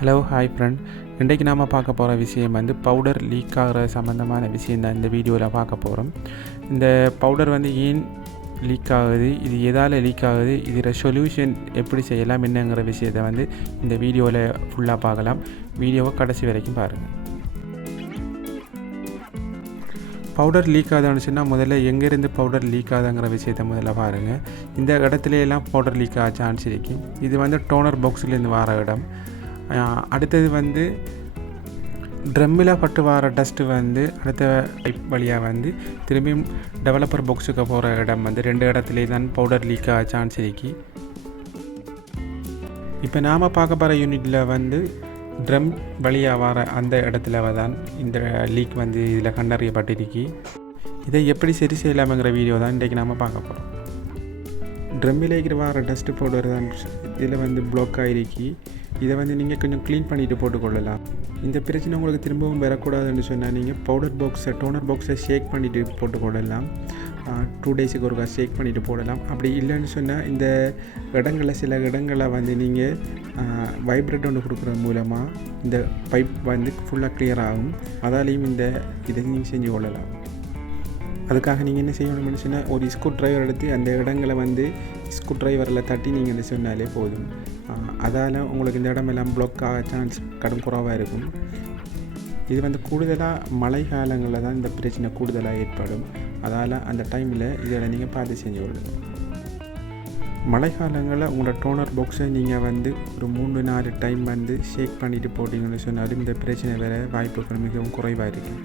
Hello hi friend, இன்றைக்கு நாம் பார்க்க போகிற விஷயம் வந்து பவுடர் லீக் ஆகிற சம்மந்தமான விஷயம் தான் இந்த வீடியோவில் பார்க்க போகிறோம். இந்த பவுடர் வந்து ஏன் லீக் ஆகுது, இது எதால் லீக் ஆகுது, இதில் சொல்யூஷன் எப்படி செய்யலாம் என்னங்கிற விஷயத்தை வந்து இந்த வீடியோவில் ஃபுல்லாக பார்க்கலாம். வீடியோவை கடைசி வரைக்கும் பாருங்கள். பவுடர் லீக் ஆகுதுன்னு சொன்னால் முதல்ல எங்கேருந்து பவுடர் லீக் ஆகுதுங்கிற விஷயத்தை முதல்ல பாருங்கள். இந்த இடத்துலையெல்லாம் பவுடர் லீக் ஆக சான்ஸ் இருக்கு. இது வந்து டோனர் பாக்ஸ்லேருந்து வர இடம். அடுத்தது வந்து ட்ரம்மில் பட்டு வர டஸ்ட்டு வந்து அடுத்த பைப் வழியாக வந்து திரும்பியும் டெவலப்பர் பாக்ஸுக்கு போகிற இடம் வந்து 2 இடத்துலே தான் பவுடர் லீக் ஆக சான்ஸ் இருக்கு. இப்போ நாம் பார்க்க போகிற யூனிட்டில் வந்து ட்ரம் வழியாக வர அந்த இடத்துல தான் இந்த லீக் வந்து இதில் கண்டறியப்பட்டிருக்கு. இதை எப்படி சரி செய்யலாம்ங்கிற வீடியோ தான் இன்றைக்கு நாம் பார்க்க போகிறோம். ட்ரம்மில் இருக்கிற வர டஸ்ட்டு பவுடர் தான் இதில் வந்து ப்ளாக் ஆகிருக்கு. இதை வந்து நீங்கள் கொஞ்சம் க்ளீன் பண்ணிவிட்டு போட்டுக்கொள்ளலாம். இந்த பிரச்சனை உங்களுக்கு திரும்பவும் வரக்கூடாதுன்னு சொன்னால் நீங்கள் டோனர் பாக்ஸை ஷேக் பண்ணிவிட்டு போட்டுக்கொள்ளலாம். 2 டேஸுக்கு ஒருக்கா ஷேக் பண்ணிவிட்டு போடலாம். அப்படி இல்லைன்னு சொன்னால் இந்த சில இடங்களை வந்து நீங்கள் வைப்ரேட் ஒன்று கொடுக்குறது மூலமாக இந்த பைப் வந்து ஃபுல்லாக கிளியர் ஆகும். அதாலேயும் இதை நீங்கள் செஞ்சு கொள்ளலாம். அதுக்காக நீங்கள் என்ன செய்யணும்னு சொன்னால் ஒரு ஸ்க்ரூ ட்ரைவர் எடுத்து அந்த இடங்களை வந்து ஸ்க்ரூ ட்ரைவரில் தட்டி நீங்கள் என்ன சொன்னாலே போதும். அதால் உங்களுக்கு இந்த இடமெல்லாம் ப்ளாக் ஆக சான்ஸ் கடும் குறைவாக இருக்கும். இது வந்து கூடுதலாக மழை காலங்களில் தான் இந்த பிரச்சனை கூடுதலாக ஏற்படும். அதால் அந்த டைமில் இதில் நீங்கள் பார்த்து செஞ்சு கொள்ளணும். மழை காலங்களில் உங்களோட டோனர் பாக்ஸை நீங்கள் வந்து ஒரு 3-4 டைம் வந்து ஷேக் பண்ணிவிட்டு போட்டிங்கன்னு சொன்னாலும் இந்த பிரச்சனை வேறு வாய்ப்புகள் மிகவும் குறைவாக இருக்குது.